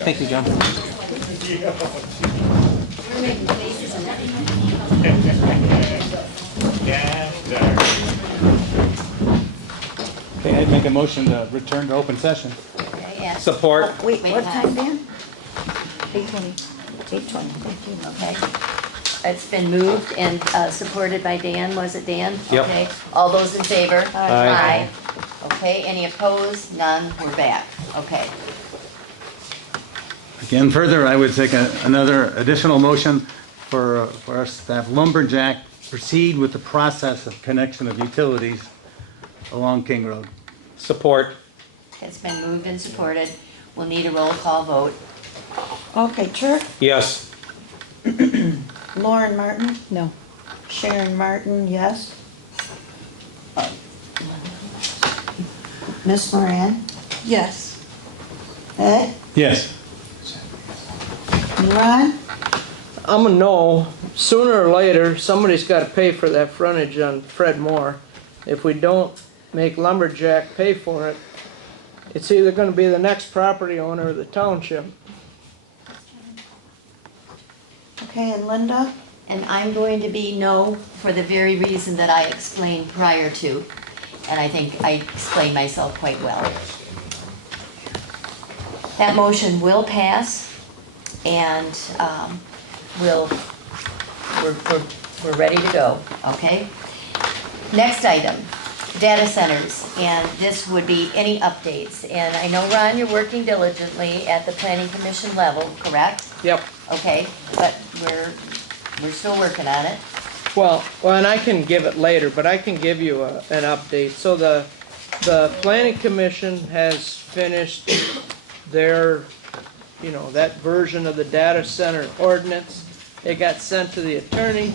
Thank you, John. Okay, I'd make a motion to return to open session. Yes. Support. Wait, Wait, what hi. time, Dan? 8:20. 8:20, thank you. Okay. It's been moved and supported by Dan, was it Dan? Yep. Okay. All those in favor? Aye. Okay, any opposed? None, we're back. Okay. Again, further, I would take another additional motion for us to have Lumberjack proceed with the process of connection of utilities along King Road. Support. It's been moved and supported. We'll need a roll call vote. Okay, Turk, Yes. Lauren Martin, No. Sharon Martin, yes. Miss Moran, Yes. Ed, Yes. and Ron? I'm a no. Sooner or later, somebody's got to pay for that frontage on Fred Moore. If we don't make Lumberjack pay for it, it's either going to be the next property owner or the township. Okay, and Linda? And I'm going to be no for the very reason that I explained prior to. And I think I explained myself quite well. That motion will pass and we're ready to go, okay? Next item, data centers, and this would be any updates. And I know, Ron, you're working diligently at the planning commission level, correct? Yep. Okay, but we're still working on it. Well, and I can give it later, but I can give you an update. So the planning commission has finished their, that version of the data center ordinance. It got sent to the attorney.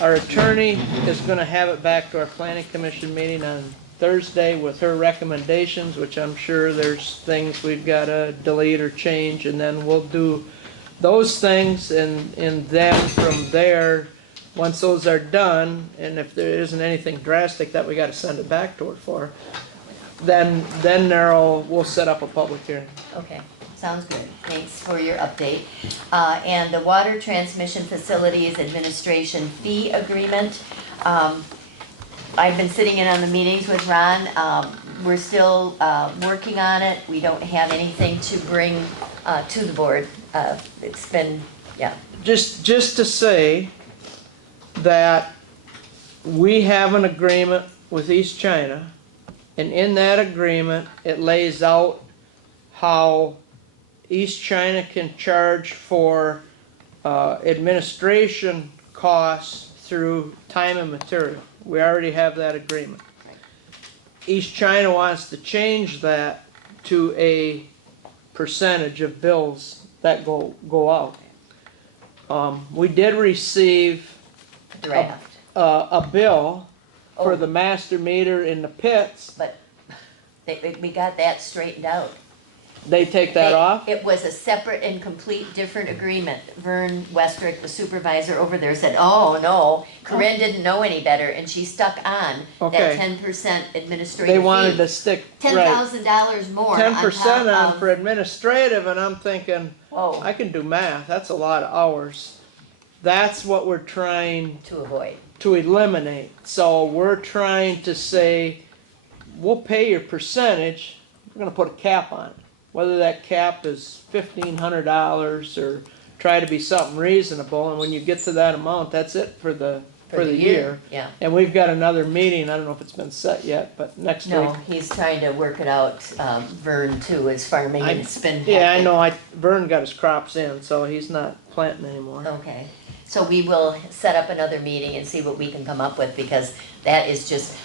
Our attorney is going to have it back to our planning commission meeting on Thursday with her recommendations, which I'm sure there's things we've got to delete or change, and then we'll do those things, and then from there, once those are done, and if there isn't anything drastic that we got to send it back to her for, then we'll set up a public hearing. Okay, sounds good. Thanks for your update. And the Water Transmission Facilities Administration Fee Agreement. I've been sitting in on the meetings with Ron. We're still working on it. We don't have anything to bring to the board. It's been, yeah. Just to say that we have an agreement with East China, and in that agreement, it lays out how East China can charge for administration costs through time and material. We already have that agreement. East China wants to change that to a percentage of bills that go out. We did receive Draft. a bill for Oh. the master meter in the pits. But we got that straightened out. They take that off? It was a separate and complete different agreement. Vern Westrick, the supervisor over there, said, oh, no, Corinne didn't know any better, and she stuck on that Okay. 10% administrative They wanted fee. to stick, right, $10,000 more on 10% top on for of, administrative, and I'm thinking, whoa, I can do math, that's a lot of hours. That's what we're trying to avoid. to eliminate. So we're trying to say, we'll pay your percentage, we're gonna put a cap on it. Whether that cap is $1,500 or try to be something reasonable, and when you get to that amount, that's it for the year. Yeah. And we've got another meeting, I don't know if it's been set yet, but next week. No, he's trying to work it out. Vern too is farming and it's been. Yeah, I hectic. know, Vern got his crops in, so he's not planting anymore. Okay, so we will set up another meeting and see what we can come up with, because that is just,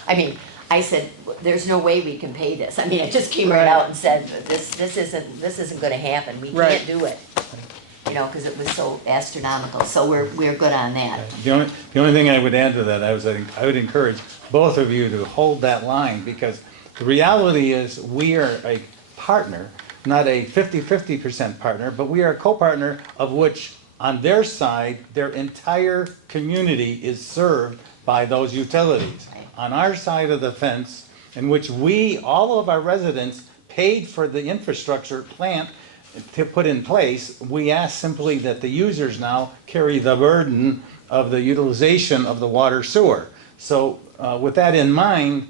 I said, there's no way we can pay this. I just came right Right. out and said, this isn't gonna happen, we Right. can't do it. Cause it was so astronomical, so we're good on that. The only thing I would add to that, I would encourage both of you to hold that line, because the reality is we are a partner, not a 50-50% partner, but we are a co-partner of which on their side, their entire community is served by those utilities. On our side of the fence, in which we, all of our residents, paid for the infrastructure plant to put in place. We ask simply that the users now carry the burden of the utilization of the water sewer. So with that in mind,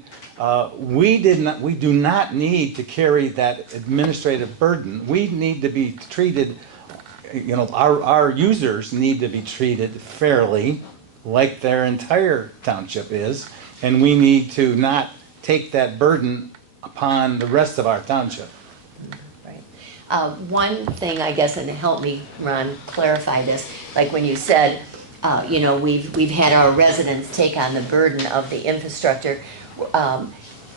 we do not need to carry that administrative burden. We need to be treated, you know, our users need to be treated fairly, like their entire township is, and we need to not take that burden upon the rest of our township. Right. One thing, I guess, and help me, Ron, clarify this, like when you said, you know, we've had our residents take on the burden of the infrastructure,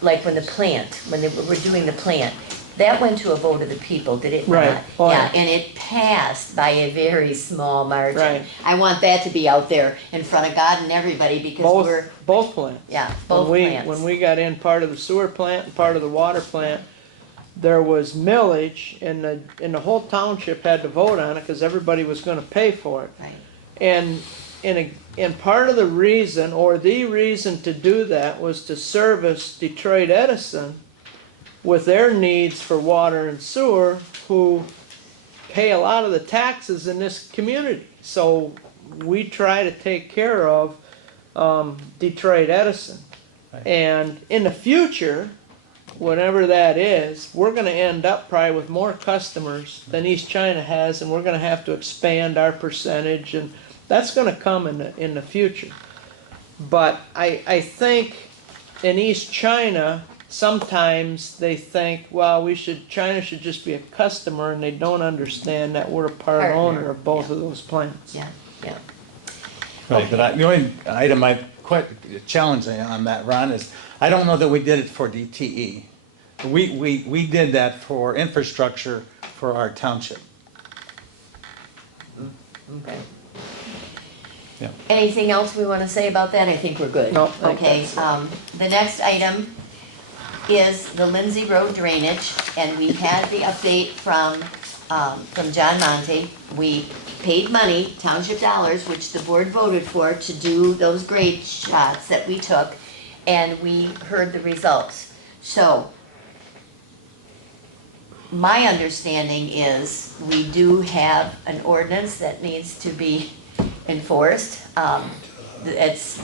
like when the plant, when they were doing the plant, that went to a vote of the people, did it not? Right. Oh, Yeah, yeah. and it passed by a very small margin. Right. I want that to be out there in front of God and everybody, because we're, Both plants. yeah, both plants. When we got in part of the sewer plant and part of the water plant, there was millage, and the whole township had to vote on it, because everybody was gonna pay for it. Right, And part of the reason, or the reason to do that, was to service Detroit Edison with their needs for water and sewer, who pay a lot of the taxes in this community. So we try to take care of Detroit Edison. Right. And in the future, whenever that is, we're gonna end up probably with more customers than East China has, and we're gonna have to expand our percentage, and that's gonna come in the future. But I think in East China, sometimes they think, well, China should just be a customer, and they don't understand that we're a part Partner, owner of both yeah. of those plants. yeah, yeah. Right, but the only item I quite challenge on that, Ron, is I don't know that we did it for DTE. We did that for infrastructure for our township. Okay. Yeah. Anything else we want to say about that? I think we're good. No, I think Okay, that's it. the next item is the Lindsay Road drainage, and we had the update from John Monte. We paid money, township dollars, which the board voted for, to do those grade shots that we took, and we heard the results. So, my understanding is we do have an ordinance that needs to be enforced. What's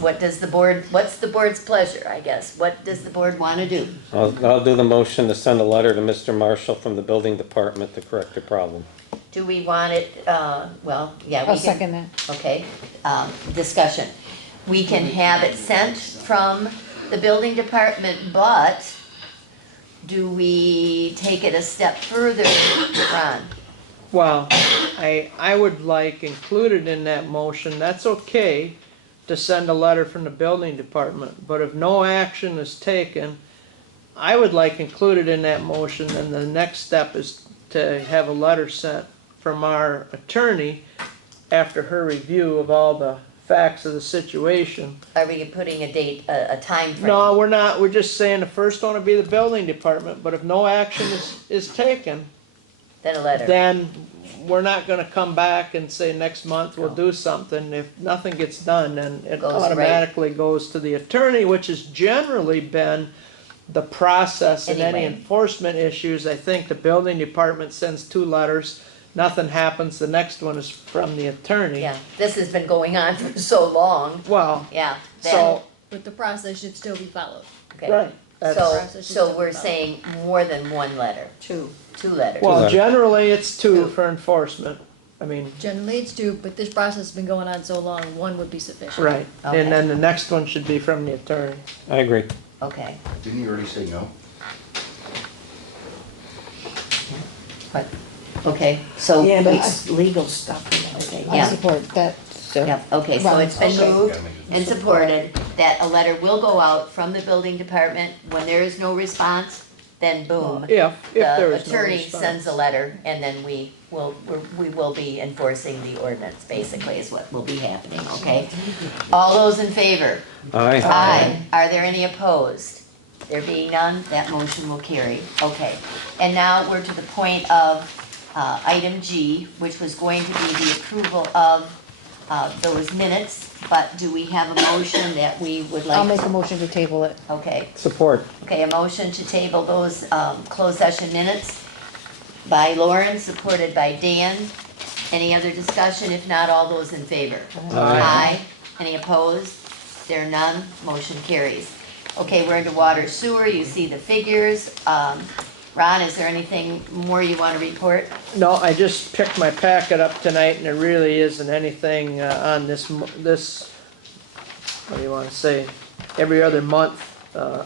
the board's pleasure, I guess? What does the board want to do? I'll do the motion to send a letter to Mr. Marshall from the building department to correct the problem. Do we want it, well, yeah, we I'll can. second that. Okay, discussion. We can have it sent from the building department, but do we take it a step further, Ron? Well, I would like included in that motion, that's okay to send a letter from the building department, but if no action is taken, I would like included in that motion, and the next step is to have a letter sent from our attorney after her review of all the facts of the situation. Are we putting a date, a time frame? No, we're not, we're just saying the first one would be the building department, but if no action is taken, Then a letter. then we're not gonna come back and say next month we'll do something. If nothing gets done, then it Goes right. automatically goes to the attorney, which has generally been the process in any Anyway. enforcement issues. I think the building department sends 2 letters, nothing happens, the next one is from the attorney. Yeah, this has been going on for so long, Well, yeah. so, But the process should still be followed. Okay. right, that's, So we're saying more than one letter, Two. 2 letters. well, letters. generally it's 2 for enforcement. I mean, Generally it's 2, but this process has been going on so long, 1 would be sufficient. right, Okay. and then the next one should be from the attorney. I agree. Okay, Didn't you already say no? but, okay, so. Yeah, but we- it's legal stuff. Okay, I yeah. support that, so. Yeah, okay, so Ron, it's been okay. moved and supported that a letter will go out from the building department. When there is no response, then boom. If there The is no attorney response. sends a letter, and then we will be enforcing the ordinance, basically, is what will be happening, okay? All those in favor? Aye. Aye. Are there any opposed? There being none, that motion will carry. Okay. And now we're to the point of item G, which was going to be the approval of those minutes, but do we have a motion that we would like? I'll make a motion to table it. Okay, Support. okay, a motion to table those closed session minutes. by Lauren, supported by Dan. Any other discussion? If not, all those in favor? Aye. Any opposed? There are none, motion carries. Okay, we're into water sewer, you see the figures. Ron, is there anything more you want to report? No, I just picked my packet up tonight and there really isn't anything on this, what do you wanna say, every other month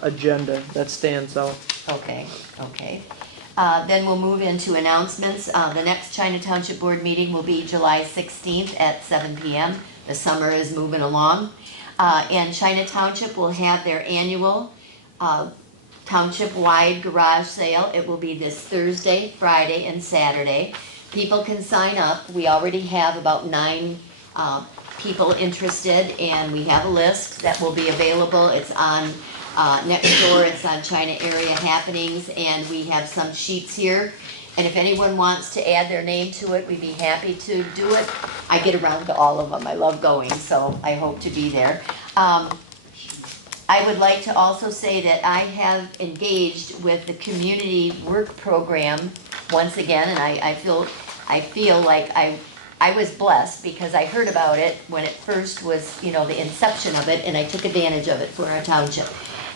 agenda that stands out. Okay, okay. Then we'll move into announcements. The next China Township Board meeting will be July 16th at 7 PM. The summer is moving along. And China Township will have their annual township-wide garage sale. It will be this Thursday, Friday, and Saturday. People can sign up. We already have about 9 people interested, and we have a list that will be available. It's on next door, it's on China Area Happenings, and we have some sheets here. And if anyone wants to add their name to it, we'd be happy to do it. I get around to all of them. I love going, so I hope to be there. I would like to also say that I have engaged with the community work program once again, and I feel like I was blessed because I heard about it when it first was, the inception of it, and I took advantage of it for our township.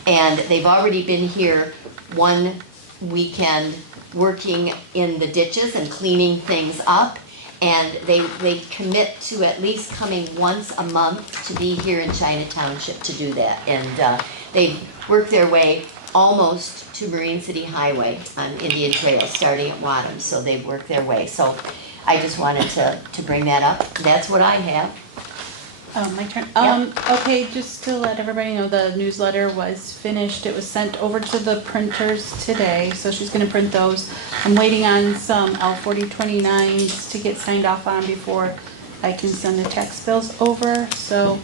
And they've already been here one weekend working in the ditches and cleaning things up. And they commit to at least coming once a month to be here in China Township to do that. And they work their way almost to Marine City Highway on Indian Trail, starting at Wadham. So they've worked their way. So I just wanted to bring that up. That's what I have. My turn. Yep. Okay, just to let everybody know, the newsletter was finished. It was sent over to the printers today, so she's gonna print those. I'm waiting on some L4029s to get signed off on before I can send the tax bills over, so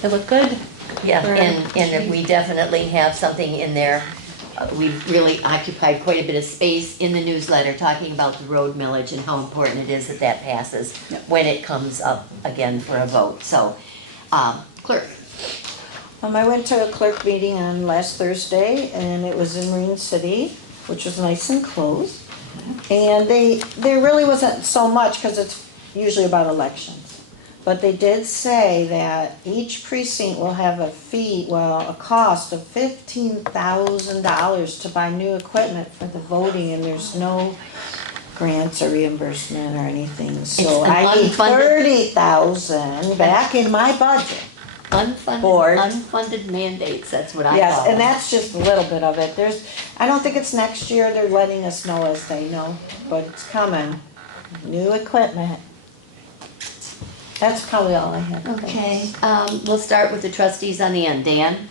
they look good. Yeah, for- and we definitely have something in there. We've really occupied quite a bit of space in the newsletter talking about the road millage and how important it is that that passes Yep. when it comes up again for a vote. So, clerk. I went to a clerk meeting on last Thursday and it was in Marine City, which was nice and close. And there really wasn't so much because it's usually about elections. But they did say that each precinct will have a cost of $15,000 to buy new equipment for the voting, and there's no grants or reimbursement or anything. So It's an I need unfunded- $30,000 back in my budget. Board. Unfunded mandates, that's what I call Yes, them. and that's just a little bit of it. I don't think it's next year, they're letting us know as they know, but it's coming. New equipment. That's probably all I have. Okay, we'll start with the trustees on the end. Dan?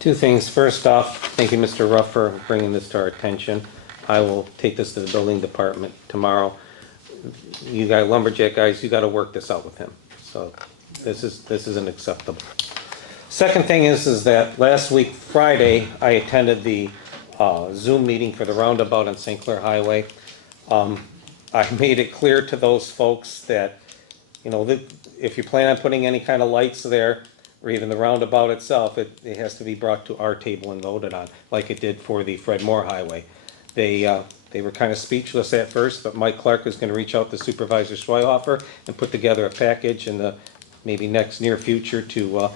2 things. First off, thank you, Mr. Ruff, for bringing this to our attention. I will take this to the building department tomorrow. You got lumberjack guys, you gotta work this out with him. So this isn't acceptable. Second thing is that last week, Friday, I attended the Zoom meeting for the roundabout on St. Clair Highway. I made it clear to those folks that, if you plan on putting any kind of lights there, or even the roundabout itself, it has to be brought to our table and voted on, like it did for the Fred Moore Highway. They were kind of speechless at first, but Mike Clark is gonna reach out to Supervisor Schweihofer and put together a package in the maybe next near future to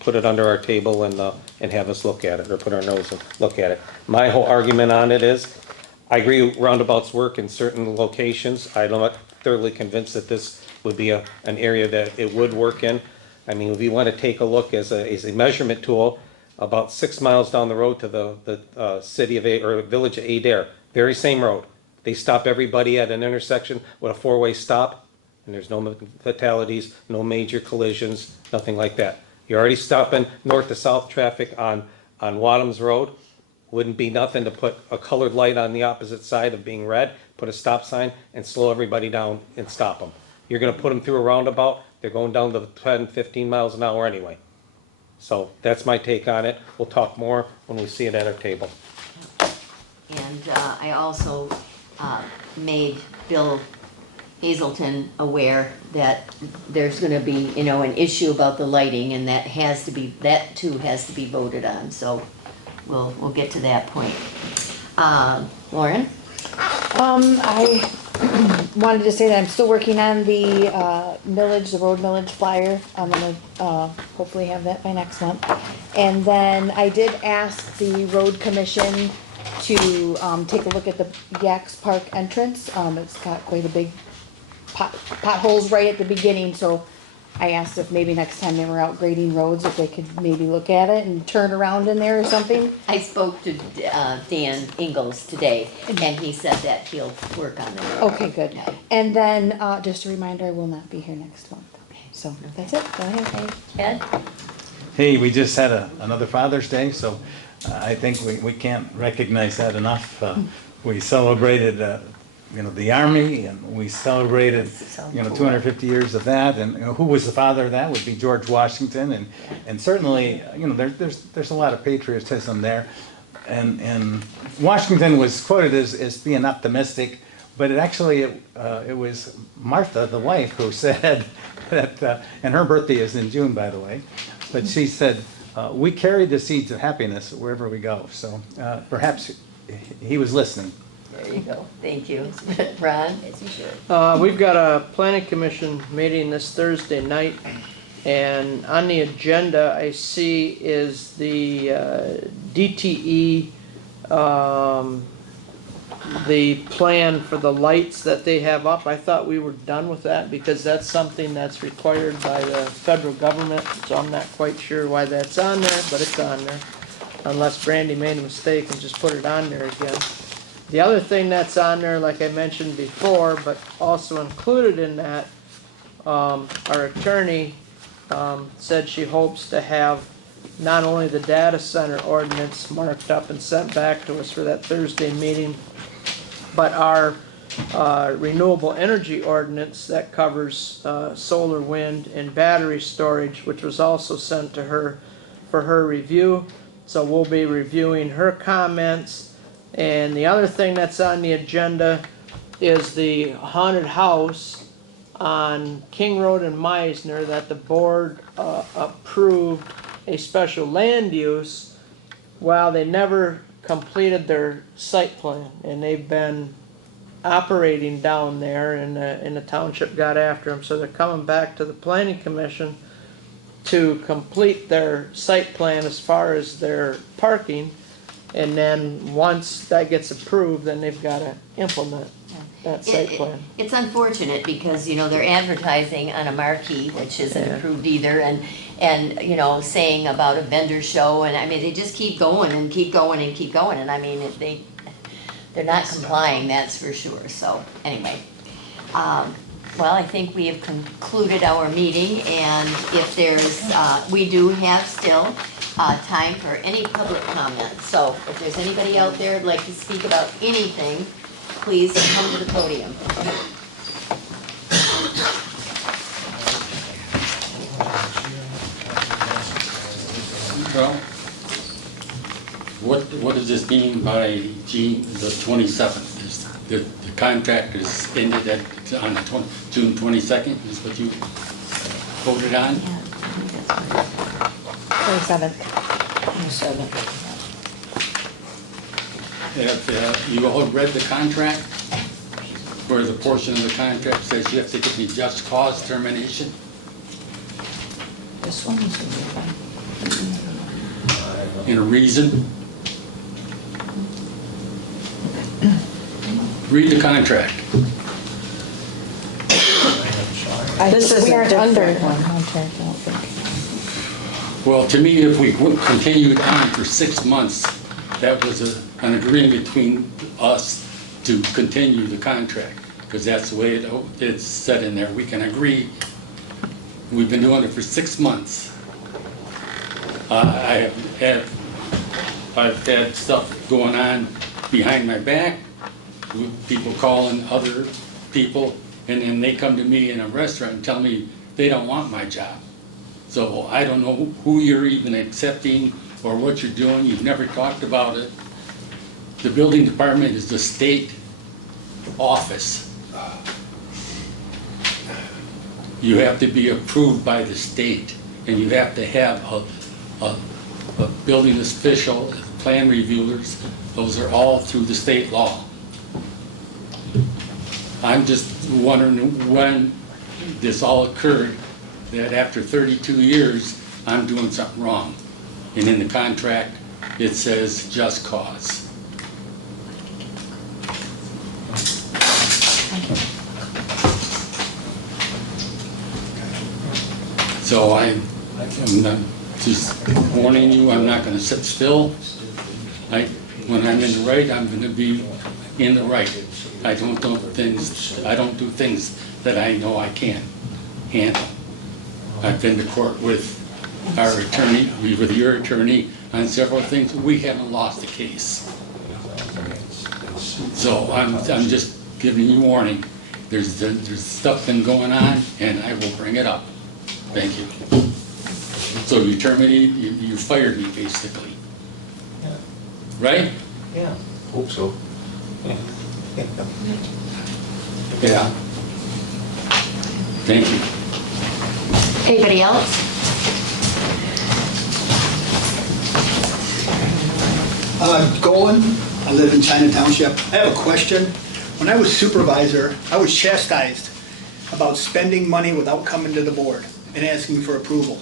put it under our table and have us look at it, or put our nose and look at it. My whole argument on it is, I agree roundabouts work in certain locations. I'm not thoroughly convinced that this would be an area that it would work in. I mean, if you want to take a look as a measurement tool, about 6 miles down the road to the city of village of Adair, very same road. They stop everybody at an intersection with a 4-way stop, and there's no fatalities, no major collisions, nothing like that. You're already stopping north to south traffic on Wadham's Road. Wouldn't be nothing to put a colored light on the opposite side of being red, put a stop sign, and slow everybody down and stop them. You're gonna put them through a roundabout, they're going down to 10, 15 miles an hour anyway. So that's my take on it. We'll talk more when we see it at our table. And I also made Bill Hazelton aware that there's gonna be, an issue about the lighting, and that too has to be voted on, so we'll get to that point. Lauren? I wanted to say that I'm still working on the millage, the road millage flyer. I'm gonna hopefully have that by next month. And then I did ask the road commission to take a look at the Yaks Park entrance. It's got quite a big potholes right at the beginning, so I asked if maybe next time they were out grading roads, if they could maybe look at it and turn around in there or something. I spoke to Dan Ingles today, and he said that he'll work on it. Okay, good. Yeah. And then, just a reminder, I will not be here next month. So, that's it. Go ahead, Ed? Hey, we just had another Father's Day, so I think we can't recognize that enough. We celebrated, the Army, and we celebrated, 250 years of that, and who was the father of that would be George Washington, and certainly, there's a lot of patriotism there. And Washington was quoted as being optimistic, but it was Martha, the wife, who said that, and her birthday is in June, by the way, but she said, we carry the seeds of happiness wherever we go. So perhaps he was listening. There you go. Thank you. Ron? We've got a planning commission meeting this Thursday night, and on the agenda I see is the DTE, the plan for the lights that they have up. I thought we were done with that because that's something that's required by the federal government, so I'm not quite sure why that's on there, but it's on there. Unless Brandy made a mistake and just put it on there again. The other thing that's on there, like I mentioned before, but also included in that, our attorney said she hopes to have not only the data center ordinance marked up and sent back to us for that Thursday meeting, but our renewable energy ordinance that covers solar, wind, and battery storage, which was also sent to her for her review. So we'll be reviewing her comments. And the other thing that's on the agenda is the haunted house on King Road in Meisner that the board approved a special land use while they never completed their site plan. And they've been operating down there, and the township got after them. So they're coming back to the planning commission to complete their site plan as far as their parking. And then once that gets approved, then they've got to implement that site plan. It's unfortunate because, they're advertising on a marquee, which isn't approved either, and saying about a vendor show, and I mean, they just keep going and keep going and keep going, and I mean, they're not complying, that's for sure, so, anyway. Well, I think we have concluded our meeting, and if there's, we do have still time for any public comment. So if there's anybody out there who'd like to speak about anything, please come to the podium. Well, what does this mean by June the 27th? Is the contract is ended on the June 22nd, is what you voted on? 27th. Have you all read the contract? Where the portion of the contract says you have to give me just cause termination? This one is fine. And a reason? Read the contract. This is We a aren't under different one. contract, I don't think. Well, to me, if we continued on for 6 months, that was an agreement between us to continue the contract, because that's the way it's set in there. We can agree. We've been doing it for 6 months. I've had stuff going on behind my back, with people calling other people, and then they come to me in a restaurant and tell me they don't want my job. So I don't know who you're even accepting or what you're doing. You've never talked about it. The building department is the state office. You have to be approved by the state, and you have to have a building official, plan reviewers. Those are all through the state law. I'm just wondering when this all occurred, that after 32 years, I'm doing something wrong. And in the contract, it says just cause. So I'm not- just warning you, I'm not gonna sit still. When I'm in the right, I'm gonna be in the right. I don't do things that I know I can't handle. I've been to court with our attorney, with your attorney on several things. We haven't lost a case. So I'm just giving you warning. There's stuff been going on, and I will bring it up. Thank you. So you terminated, you fired me, basically. Right? Yeah. Hope so. Yeah. Thank you. Anybody else? Golan, I live in China Township. I have a question. When I was supervisor, I was chastised about spending money without coming to the board and asking for approval.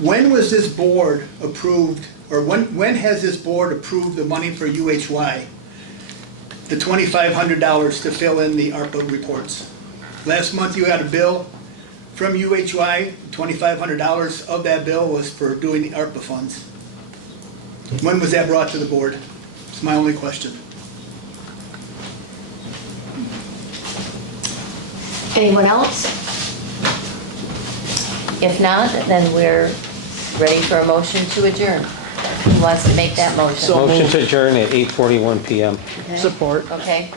When was this board approved, or when has this board approved the money for UHY, the $2,500 to fill in the ARPA reports? Last month you had a bill from UHY, $2,500 of that bill was for doing the ARPA funds. When was that brought to the board? It's my only question. Anyone else? If not, then we're ready for a motion to adjourn. Who wants to make that motion? So Motion to adjourn at 8:41 PM. Support. Okay.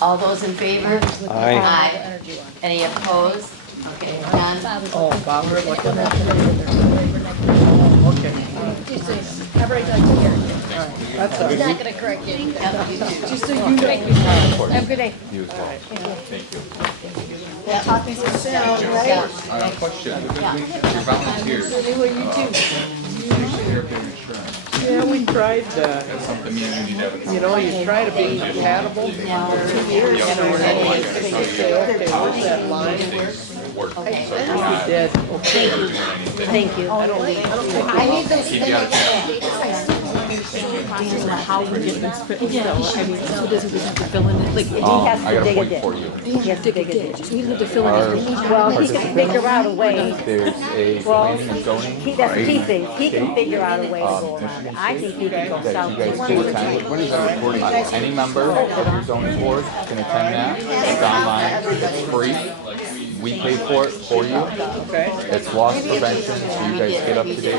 All those in favor? Aye. Aye. Any opposed? Okay, none. Oh, Bob, we're looking at it. Okay. I've already done it here. That's I'm all. not gonna correct you. Yep, you too. Just so you know. Have a good day. You as well. Thank you. We'll talk to you soon. Yeah. Question, your volunteers, So they will you too. hairpin insurance, Yeah, we tried, that's something you need to have. you know, you try to be compatible. 2 years, you know, and then you say, okay, where's that line? Work, so Okay. you're not Did, okay. doing anything. Thank you. I don't think I need those. Keep you out of town. How we're getting this fit, so, I mean, so does he have to fill in it, like, I got a point for you. he has to dig a ditch, we need to fill in everything. Well, he can figure out a way, There's a planning and zoning. that's the key thing, he can figure out a way to go around it. I think he can go That south. you guys can attend. When is that recording? Any member of your zoning board can attend that. It's online, it's free. We pay for it for you. Okay. It's loss prevention, so you guys get up to date